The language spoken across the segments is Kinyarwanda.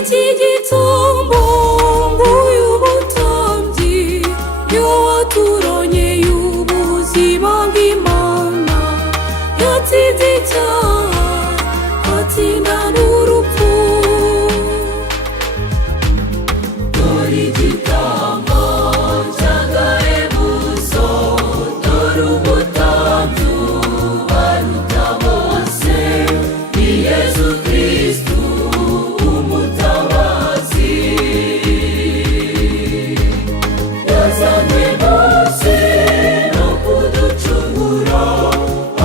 iki gitambo nguyu umutambyi niwe waturonyeye ubuzima bw'Imana, yatsinze icyaha atsinda n'urupfu. Dore igitambo cy'agahebuzo, dore umutambyi ubaruta bose, ni Yesu Kristo umutabazi. Yazanywe munsi no kuducungura,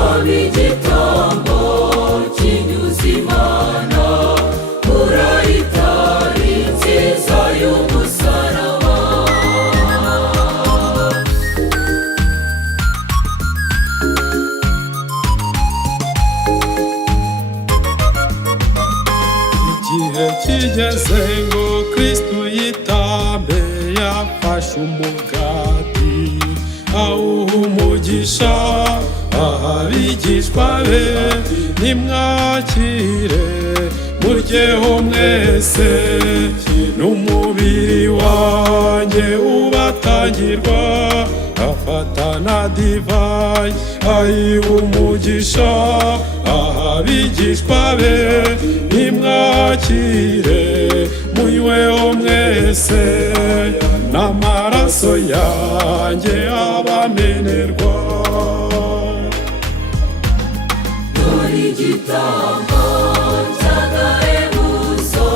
aba igitambo kinyuze Imana, urayitari nziza y'umusaraba. Igihe kigeze ngo Kristo yitambe, yafashe umugati awuha umugisha, aha abigishwa be, nimwakire muryeho mwese, n'umubiri wanjye ubatangirwa. Afata na divayi ayiha umugisha, aha abigishwa be, nimwakire munyweho mwese, n'amaraso yanjye abamenerwa. Dore igitambo cy'agahebuzo,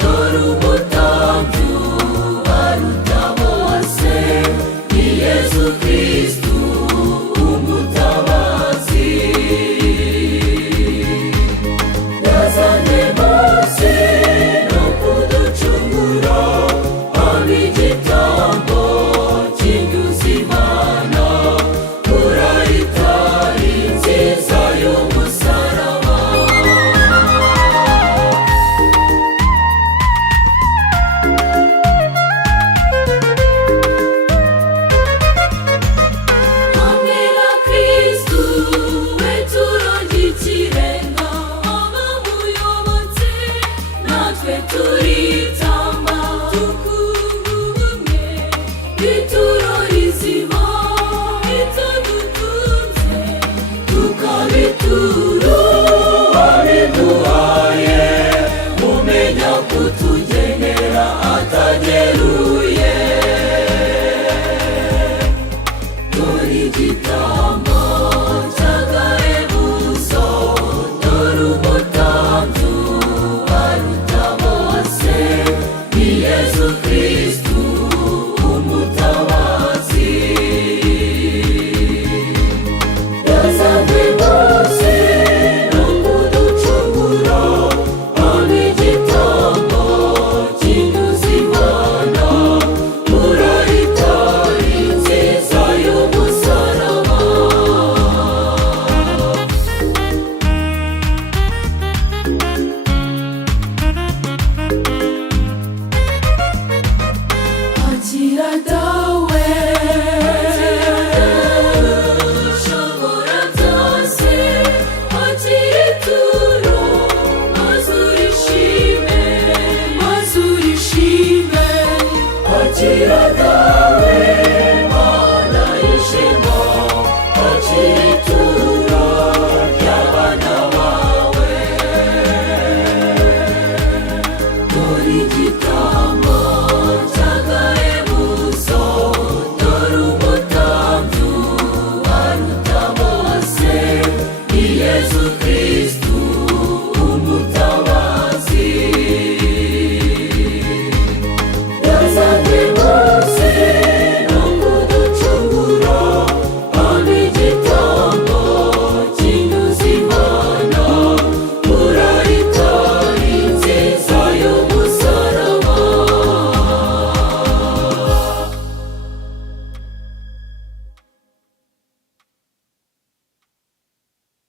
dore umutambyi ubaruta bose, ni Yesu Kristo umutabazi. Yazanywe munsi no kuducungura, aba igitambo kinyuze Imana, urayitari nziza y'umusaraba. Hamwe na Kristo we turonka ikirenga, abamuyobotse natwe turitamba, tukunga ubumwe ituro rizima, itadutunze tukabituro wabiduhaye, umenya kutugenera atageruye. Dore igitambo cy'agahebuzo, dore umutambyi ubaruta bose, ni Yesu Kristo umutabazi. Yazanywe munsi no kuducungura, aba igitambo kinyuze Imana, urayitari nziza y'umusaraba. Akira dawe ushobora byose, akira ituro maze urishime, maze urishime. Akira dawe Mana y'ishema, akira ituro ry'abana bawe. Dore igitabo